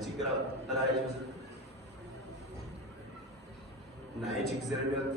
chikra taraya nae chik zereniyor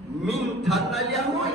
min thatna liamoy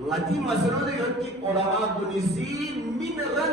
ngati masalo de yotti ulama bunisi min ran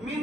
min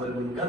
والمنكر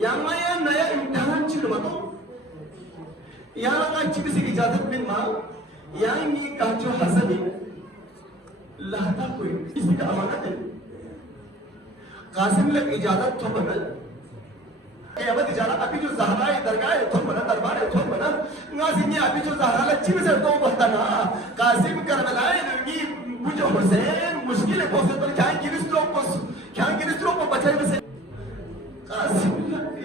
yang maya naya imtihan chilma to yang nga chibisi ki ijazat bin ma yang ni kacho hasani lahta koi isi ka amanat hai qasim lak ijazat to bana abad ijazat abhi jo zahra hai dargah hai to bana darbar hai to bana nga sinni abhi jo zahra la chibisi to bahta na qasim karbala ni mujhe hussein mushkil hai bahut par kya ginistro ko bachai se qasim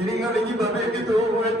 Dininga lagi babe gitu buat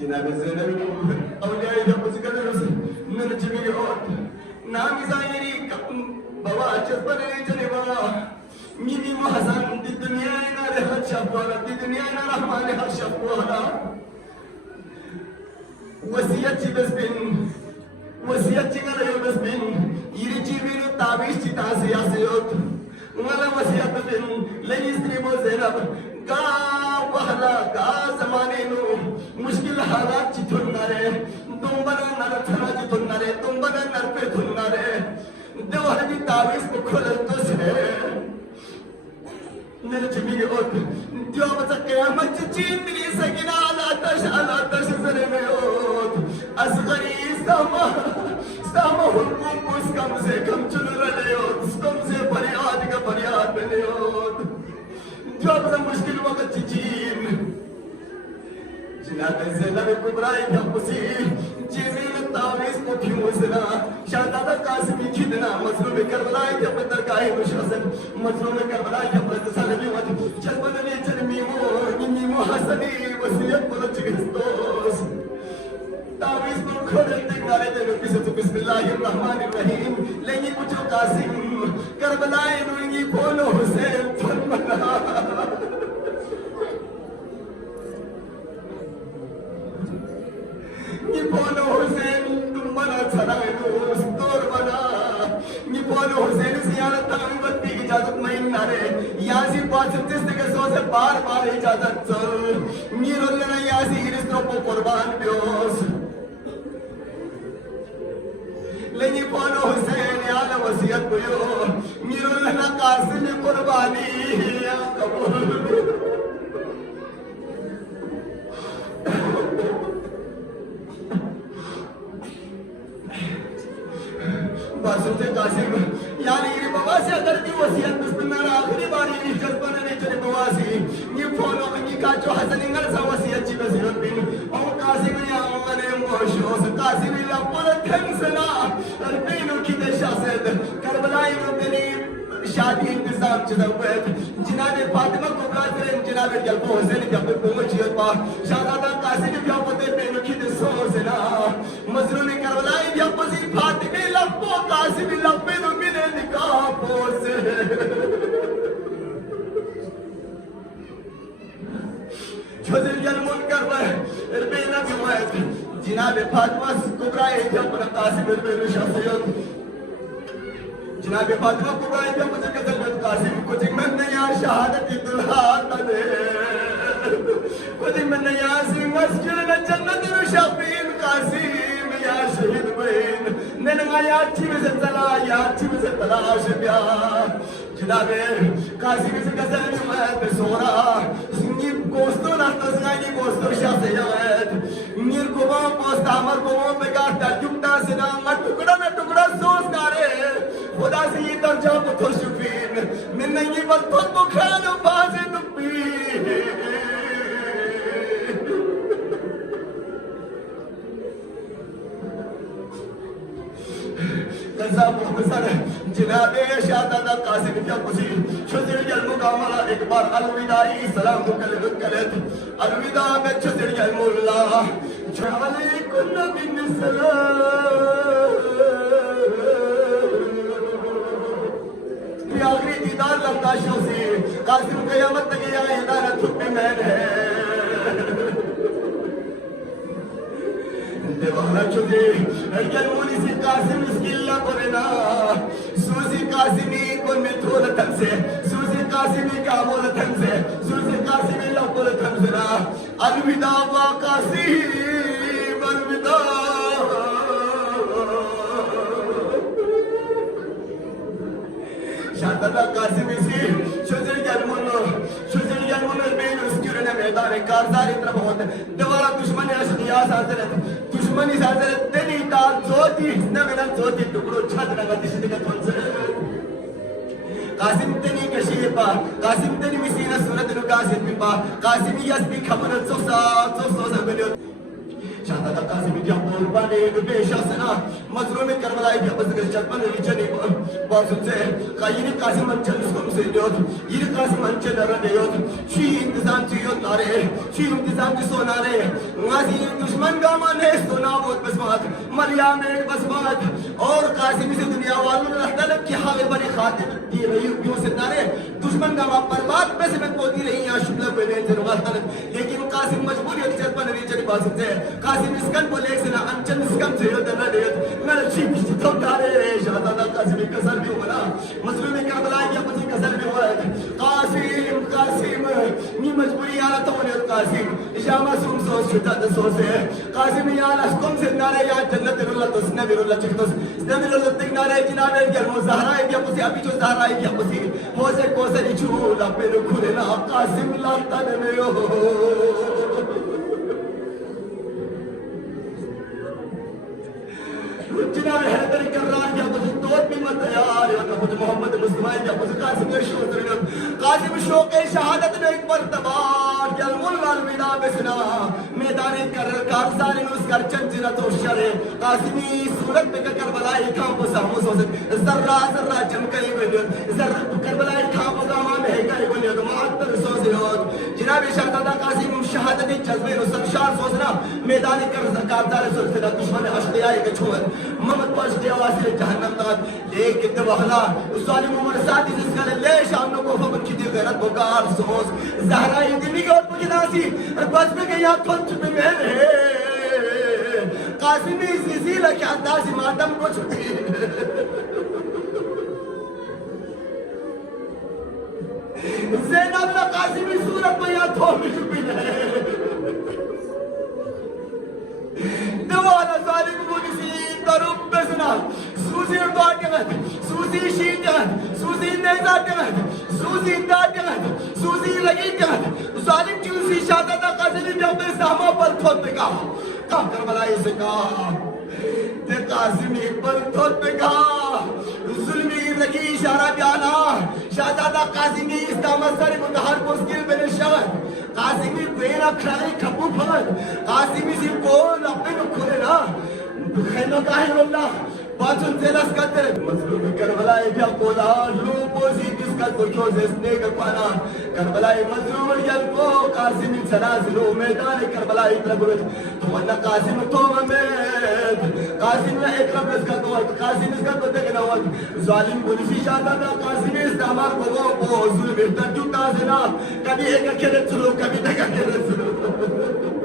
جناب زینب اولیاء جب اس کا درس نرجمی اور نام زائری بابا جذبنے چلے بابا میمی محسن دی دنیا نارے ہر شفوالا دی دنیا نارے رحمان ہر شفوالا وسیعت چی بس بین وسیعت چی گرے بس بین یری چی بینو تابیش چی تاسی آسیوت والا وسیعت بین لیس ریبو زینب کا وحلا کا زمانے نو مشکل حالات چی تھنارے تم بنا نر تھنا چی تھنارے تم بنا نر پہ تھنارے دوہر دی تابیش کو کھولر تو سے نرجمی اور دیو بچا قیامت چین دلی سکینہ آلاتش زنے میں ہوت اصغری ساما حکم اس کم سے کم چل رہے ہوت اس کم سے فریاد کا فریاد بنے ہوت دیو بچا مشکل وقت چین جناب زینب کبرائی کا پسی جیمین تاویز کو تھی مسنا شہدادہ قاسمی کھدنا مظلوم کربلائی جب درگاہ مشاہد مظلوم کربلائی جب رسالمی وقت چلبننی چلمیمو نمیمو حسنی وسیعت بلچ گستوس تاویز کو کھولن دکھنارے دے نکیسے تو بسم اللہ الرحمن الرحیم لینگی پچھو قاسم کربلائی نوینگی بولو حسین فرمنا Nipolo Hussein bana çarayı dostor bana Nipolo Hussein ziyaret tami batti icazet mayin nare Yazi bahsettiğiniz de soze bar icazet sor Mirollana yazi iristropo kurban bios Le Nipolo Hussein yala vasiyat buyo Mirollana Qasim kurbani kabul باسوتے Qasim یعنی یہ بواسی اگر کی وسیعت بسم اللہ آخری باری نشجت بننے چلے بواسی یہ فولو منگی کا جو حسن انگر سا وسیعت چی بسیعت بین اور قاسم یا امنے موشوس قاسم اللہ پورت تھنسنا بینوں کی دشا سید کربلائی نو بینی شادی انتظام چیزا ہوئے جناب فاطمہ کبرا کریں جناب جلبو حسین جب پہنچیت با شہزادہ قاسم بیا پتے بینوں کی دسو سنا مظلوم کربلائی بیا پسی فاطمہ لپو قاسم لپے نو ملے نکاح پوسے چھوزر جل منکر بھائی اربینا بیوائیت جناب فاطمہ کبرا جب قاسم اربینو شخصیت جناب فاطمہ کبرائی جب مجھے قتل میں قاسم کچھ میں نیا شہادت دلہا تنے کچھ میں نیا سی مسجد میں جنت شفین قاسم یا شہید بین ننگا یا چی میں سے تلاش بیا جناب قاسم سے قتل میں سورا سنگی گوستو ناتا سنگی گوستو شخصیت نیر گوام پوستا مر گوام بگار تجمتا سنا ٹکڑا سوس کارے خدا سے یہ درجہ متشفین من نہیں بلتن مکھان بازی نبی قذاب محمد جناب شہدادہ قاسم کیا پسی چھزر جل مقاملہ ایک بار الوداعی سلام مکلت الوداع میں چھزر جل مولا علیکم نبی السلام آخری دیدار لگتا شو سے قاسم قیامت تک یہ ہدایت چھپی مین ہے دیوانا چھوٹے جل مولی سی قاسم اس کی اللہ پرنا سوزی قاسمی کن میں تھولتن سے سوزی قاسمی کا بولتن سے سوزی قاسمی اللہ بولتن سے الوداع با قاسم الوداع شہزادہ قاسم اسی شجر جلمون بین اسکرن میدان کارزاری طرف ہوتا ہے دوارا دشمنی اشخیاس حاضرت دشمنی حاضرت دنی تال زوتی حسن منن زوتی ٹکڑو چھت نگا دیشتی کا تھون سے قاسم تني كشيبا قاسم تني مسينا سورة قاسم بيبا قاسم يسبي خبر تصوصا بليوت شهادة قاسم يقول باني بيشا سنا مظلوم كربلاء يبقى جلبان رجني بارسوسه قايني قاسم انچل سكم سيديوت ير قاسم انچل رنيوت شي انتظام تيوت ناري شي انتظام تسو ناري غازي دشمن گامان ہے سونا بہت بسمات مریم ایک بسمات اور قاسم سے دنیا والوں نے طلب کی حاوے بنی خاطر دی رہی کیوں سے نارے دشمن گاما برباد پہ سے میں پوتی رہی یا شبلہ پہ لین سے طلب لیکن قاسم مجبوریت جلبان رجنی بارسوسه قاسم اسکن بولے سنا انچل اسکن سيديوت رنيوت میں شي تو دارے شہادہ قاسم کسر بھی ہونا مظلوم کربلا یا پسی کسر بھی ہوا قاسم نی مجبوری آلا تو نے قاسم یا معصوم سو چھتا سو سے قاسم یا لسکم سے نارے یا جنت اللہ تو نبی اللہ چکتس نبی اللہ تک نارے جناب یا مظاہرہ یا پسی ابھی جو زہرہ یا پسی ہو سے کو سے چھولا پہ کھلے نا قاسم لاتا نے ہو جناب حیدر کرران یا کچھ توت بھی مت یار یا کچھ محمد مصطفیٰ یا کچھ قاسم شوق قاسم شوق شہادت نے ایک مرتبہ یا العالمین بسنا میدان کارزار نوز کر چنچنا تو شرے قاسمی صورت پہ کربلائی کھام پسا موسوست ذرہ ذرہ چمکئی بلیوت ذرہ کربلائی کھام پسا ماں مہکائی بلیوت معطر سوزیوت جناب شہدادہ قاسم شہادت جذبے نصر شار سوزنا میدان کارزار سلسلہ دشمن اشتیائی کے چھوئے محمد پاشتے آوازی جہنم داد لیکن دوہلا ظالم عمر ساتھی جس کا لے شامنوں کو فمن کی دی غیرت بکار سوز زہرائی دلی گوٹ مجھے ناسی بس میں گئی آپ کھن چھتے میں رہے قاسمی زیزیلہ کیا اندازی مادم کو چھتے زینب قاسمی صورت میں یا تھومی چھپی لے دوہلا ظالم مجھے ضرب بزنا سوزی ارداد دمت سوزی شید دمت سوزی نیزاد دمت سوزی داد دمت سوزی لگی دمت ظالم چوسی شہدادہ قاسمی جب اسلامہ پر تھوت بکا کام کربلائی سے کہا تے قاسمی پر تھوت بکا ظلمی لگی اشارہ بیانا شہدادہ قاسمی اسلامہ ساری متحر مسکل بن شغل قاسمی بین اکھرائی کھپو پھت قاسمی سی بول اپنے کھولے نا خیلو کاہر اللہ باتن زیلس کتر مظلوم کربلائی بیا قولا لوپوزی جس کا ترکیو زیسنے کا پانا کربلائی مظلوم یلکو قاسم سنازلو میدان کربلائی تربرت تو انہ قاسم تو ممید قاسم نہ اکرم اس کا دوت قاسم اس کا تو دیکھنا وقت ظالم پولیسی شاہدہ دا قاسم استعمال کو وہ ظلم ارتجو تازنا کبھی ایک اکھرت سلو کبھی تک اکھرت سلو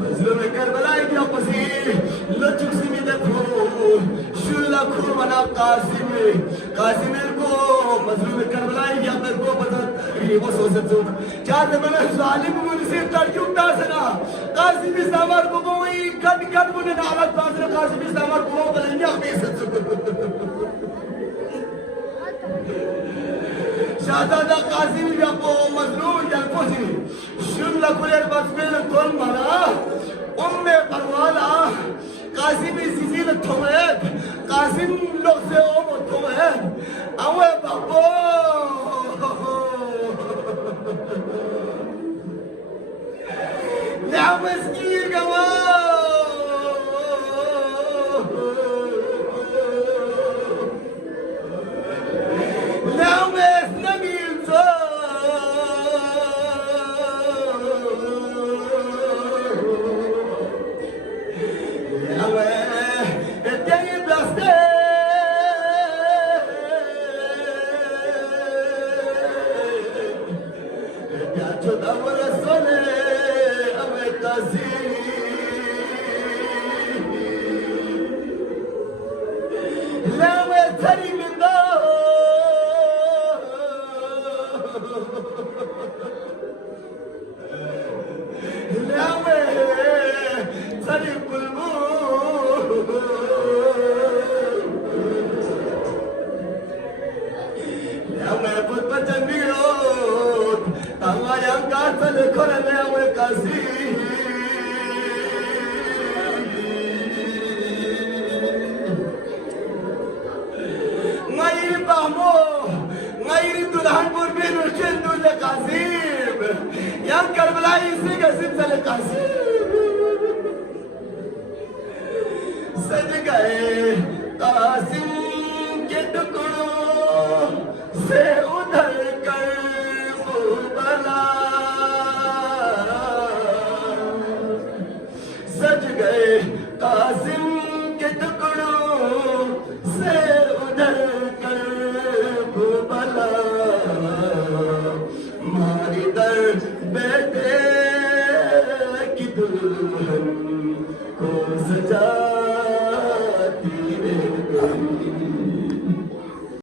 مظلوم کربلائی بیا پسی لچک سمی دکھو شلہ کھو بنا قاسم کو مظلوم کربلائی بیا پر کو پتا وہ سوزت سو چاہتے میں ظالم منسی ترکیوں تاسنا قاسم اسلامار کو کوئی گھٹ گھٹ بنے نالت پاسنا قاسم اسلامار کو بلنگی اپیست سو شہدادہ قاسم بیا کو مظلوم یا پسی شلہ کھولیر بسمیل کون مانا پروالا قاسمی زیزیل تھومید قاسم لوگ سے اومو تھومید اوے بابو نعم اسکیر گوا نعم اس نبیل زو برہانپور میں رشد قاسم یا کربلائی اسی کا سلسلہ قاسم سج گئے قاسم کے ٹکڑوں سے ادھر کر کربلا سج گئے قاسم کے ٹکڑوں سے ادھر کر کربلا ماری در بیٹے کی دلہن کو سجا